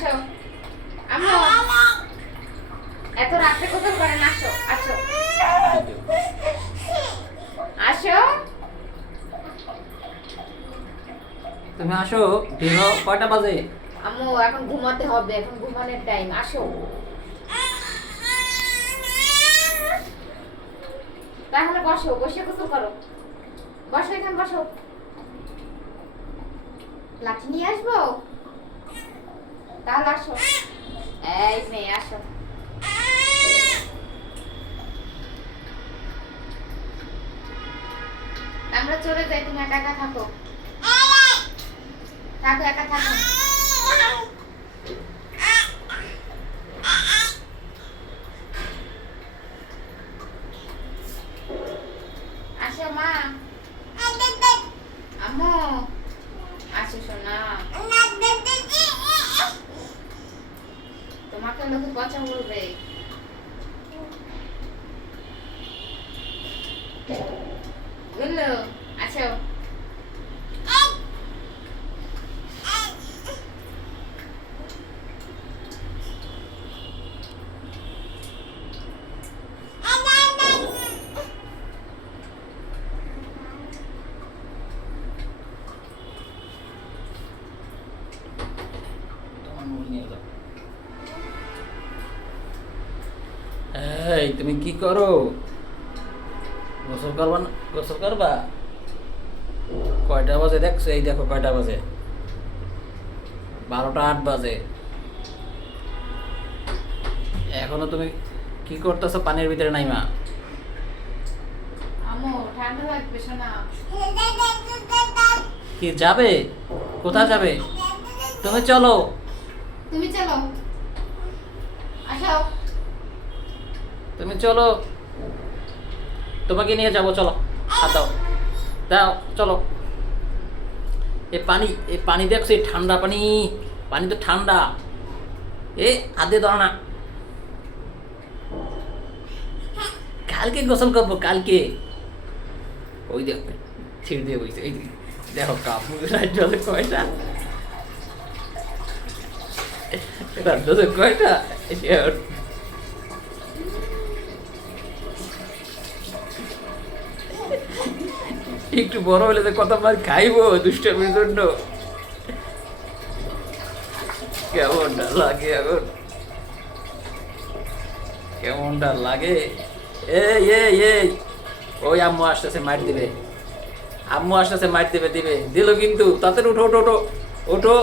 আসো। আম্মু এত রাতে কোথাও করেন, আসো আসো আসো। তুমি আসো, বের হও, কয়টা বাজে? আম্মু এখন ঘুমাতে হবে, এখন ঘুমানোর টাইম, আসো। তাহলে বসো, বসে গোসল করো, বসো এখানে বসো। লাঠি নিয়ে আসবো? তাহলে আসো, এই মেয়ে আসো। আমরা চলে যাই, তুমি একা একা থাকো, থাকো একা থাকো। আসো মা। আম্মু আসো সোনা, তোমাকে লোকে কথা বলবে। গুল্লু আসো। তোমার মোবাইল নিয়ে যাও। এই তুমি কি করো? গোসল করবা না? গোসল করবা? কয়টা বাজে দেখছো? এই দেখো কয়টা বাজে, 12টা 8 বাজে। এখনো তুমি কি করতেছো পানির ভিতরে? নাইমা আম্মু ঠান্ডা লাগবে সোনা। কি যাবে? কোথায় যাবে? তুমি চলো। তুমি চলো, আসো। তুমি চলো, তোমাকে নিয়ে যাবো, চলো। হাত দাও, দাও, চলো। এই পানি দেখছো? এই ঠান্ডা পানি, পানি তো ঠান্ডা। এ হাতে দাও না, কালকে গোসল করবো, কালকে। ওই দেখো ছেড়ে দিয়ে বইছে, এই দেখো কাপড় জলে কয়টা, জলে কয়টা। একটু বড় হলে তো কতবার খাইবো দুষ্টামির জন্য। কেমনটা লাগে এখন, কেমনটা লাগে। এই এই এই, ওই আম্মু আসতেছে, মার দিবে। আম্মু আসতেছে, মার দিবে, দিবে, দিল কিন্তু। তাড়াতাড়ি উঠো, ওঠো, ওঠো, ওঠো।